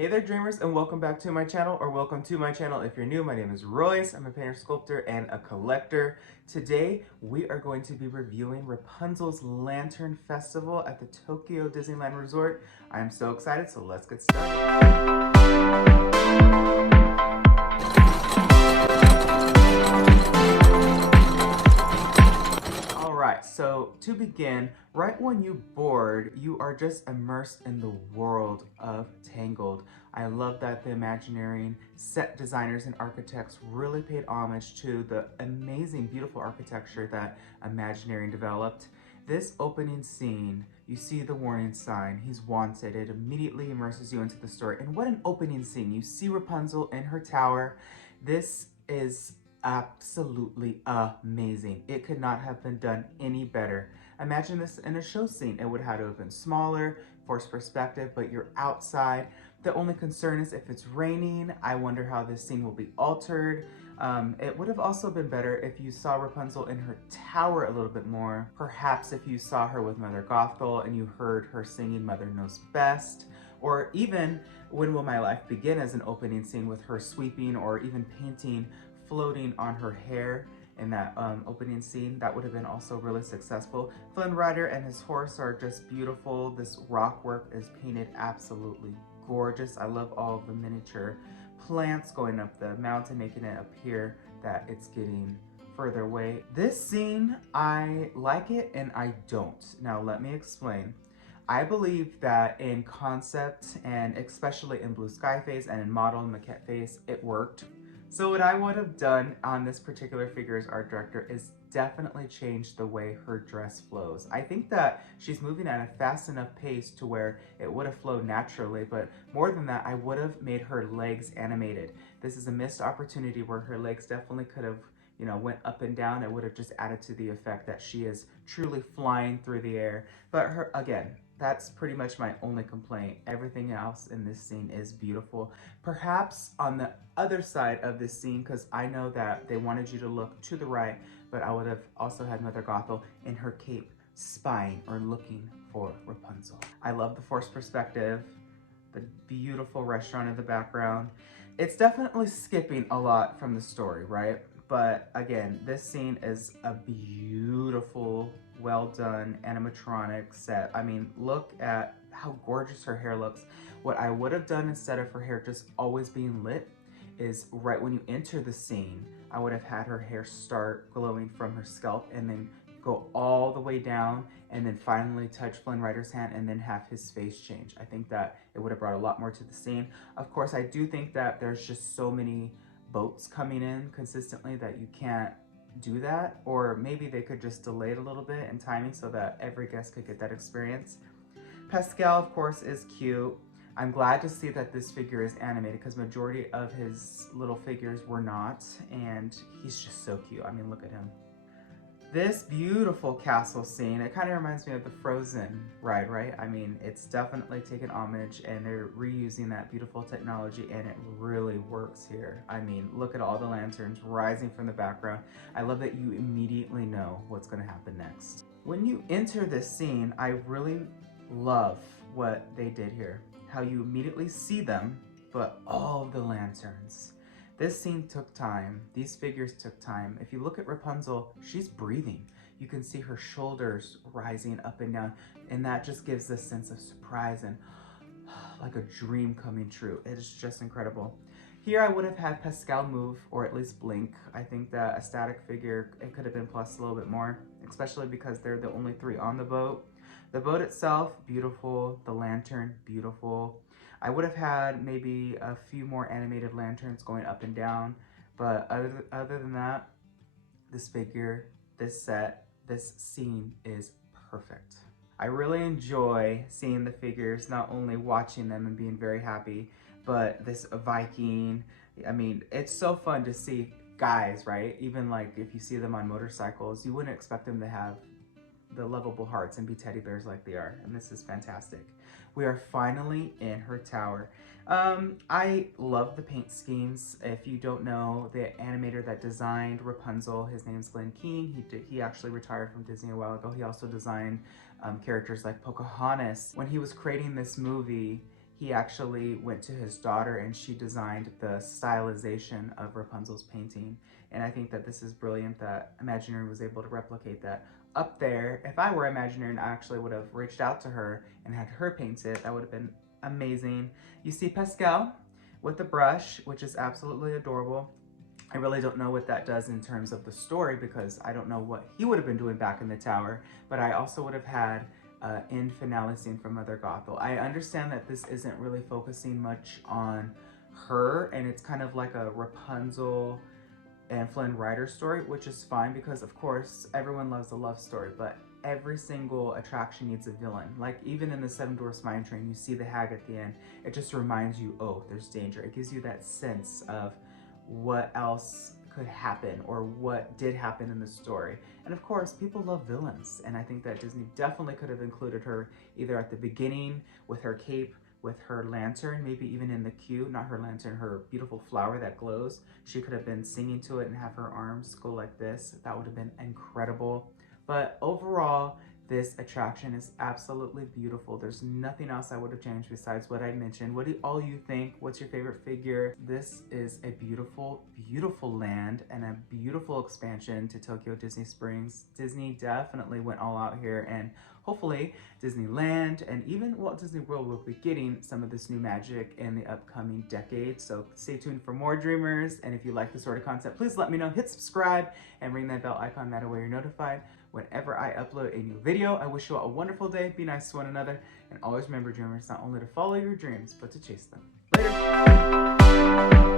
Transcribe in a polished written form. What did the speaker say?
Hey there dreamers, and welcome back to my channel, or welcome to my channel if you're new. My name is Royce. I'm a painter, sculptor, and a collector. Today we are going to be reviewing Rapunzel's Lantern Festival at the Tokyo Disneyland Resort. I am so excited, so let's get started. Alright, so to begin, right when you board, you are just immersed in the world of Tangled. I love that the Imagineering set designers and architects really paid homage to the amazing, beautiful architecture that Imagineering developed. This opening scene, you see the warning sign, he's wanted. It immediately immerses you into the story. And what an opening scene. You see Rapunzel in her tower. This is absolutely amazing. It could not have been done any better. Imagine this in a show scene. It would have to have been smaller, forced perspective, but you're outside. The only concern is if it's raining. I wonder how this scene will be altered. It would have also been better if you saw Rapunzel in her tower a little bit more. Perhaps if you saw her with Mother Gothel and you heard her singing Mother Knows Best. Or even When Will My Life Begin as an opening scene with her sweeping or even painting floating on her hair in that opening scene. That would have been also really successful. Flynn Rider and his horse are just beautiful. This rock work is painted absolutely gorgeous. I love all of the miniature plants going up the mountain, making it appear that it's getting further away. This scene, I like it and I don't. Now let me explain. I believe that in concept and especially in blue sky phase and in model and maquette phase, it worked. So what I would have done on this particular figure as art director is definitely change the way her dress flows. I think that she's moving at a fast enough pace to where it would have flowed naturally, but more than that, I would have made her legs animated. This is a missed opportunity where her legs definitely could have, you know, went up and down. It would have just added to the effect that she is truly flying through the air. But her, again, that's pretty much my only complaint. Everything else in this scene is beautiful. Perhaps on the other side of this scene, because I know that they wanted you to look to the right, but I would have also had Mother Gothel in her cape spying or looking for Rapunzel. I love the forced perspective, the beautiful restaurant in the background. It's definitely skipping a lot from the story, right? But again, this scene is a beautiful, well done animatronic set. I mean, look at how gorgeous her hair looks. What I would have done instead of her hair just always being lit is right when you enter the scene, I would have had her hair start glowing from her scalp and then go all the way down and then finally touch Flynn Rider's hand and then have his face change. I think that it would have brought a lot more to the scene. Of course, I do think that there's just so many boats coming in consistently that you can't do that, or maybe they could just delay it a little bit in timing so that every guest could get that experience. Pascal, of course, is cute. I'm glad to see that this figure is animated because majority of his little figures were not, and he's just so cute. I mean, look at him. This beautiful castle scene, it kind of reminds me of the Frozen ride, right? I mean, it's definitely taken homage and they're reusing that beautiful technology and it really works here. I mean, look at all the lanterns rising from the background. I love that you immediately know what's going to happen next. When you enter this scene, I really love what they did here. How you immediately see them, but all of the lanterns. This scene took time. These figures took time. If you look at Rapunzel, she's breathing. You can see her shoulders rising up and down, and that just gives this sense of surprise and like a dream coming true. It is just incredible. Here I would have had Pascal move, or at least blink. I think that a static figure, it could have been plus a little bit more, especially because they're the only three on the boat. The boat itself, beautiful. The lantern, beautiful. I would have had maybe a few more animated lanterns going up and down, but other than that, this figure, this set, this scene is perfect. I really enjoy seeing the figures, not only watching them and being very happy, but this Viking. I mean, it's so fun to see guys, right? Even like if you see them on motorcycles, you wouldn't expect them to have the lovable hearts and be teddy bears like they are, and this is fantastic. We are finally in her tower. I love the paint schemes. If you don't know, the animator that designed Rapunzel, his name's Glenn Keane. He actually retired from Disney a while ago. He also designed characters like Pocahontas. When he was creating this movie, he actually went to his daughter and she designed the stylization of Rapunzel's painting. And I think that this is brilliant that Imagineering was able to replicate that. Up there, if I were Imagineering, I actually would have reached out to her and had her paint it. That would have been amazing. You see Pascal with the brush, which is absolutely adorable. I really don't know what that does in terms of the story because I don't know what he would have been doing back in the tower, but I also would have had end finale scene from Mother Gothel. I understand that this isn't really focusing much on her, and it's kind of like a Rapunzel and Flynn Rider story, which is fine because of course everyone loves a love story, but every single attraction needs a villain. Like even in the Seven Dwarfs Mine Train, you see the hag at the end. It just reminds you, oh, there's danger. It gives you that sense of what else could happen or what did happen in the story. And of course, people love villains. And I think that Disney definitely could have included her either at the beginning with her cape, with her lantern, maybe even in the queue, not her lantern, her beautiful flower that glows. She could have been singing to it and have her arms go like this. That would have been incredible. But overall, this attraction is absolutely beautiful. There's nothing else I would have changed besides what I mentioned. What do all you think? What's your favorite figure? This is a beautiful, beautiful land and a beautiful expansion to Tokyo Disney Springs. Disney definitely went all out here, and hopefully Disneyland and even Walt Disney World will be getting some of this new magic in the upcoming decade. So stay tuned for more Dreamers. And if you like this sort of content, please let me know. Hit subscribe and ring that bell icon. That way you're notified whenever I upload a new video. I wish you all a wonderful day. Be nice to one another. And always remember, Dreamers, not only to follow your dreams, but to chase them. Later.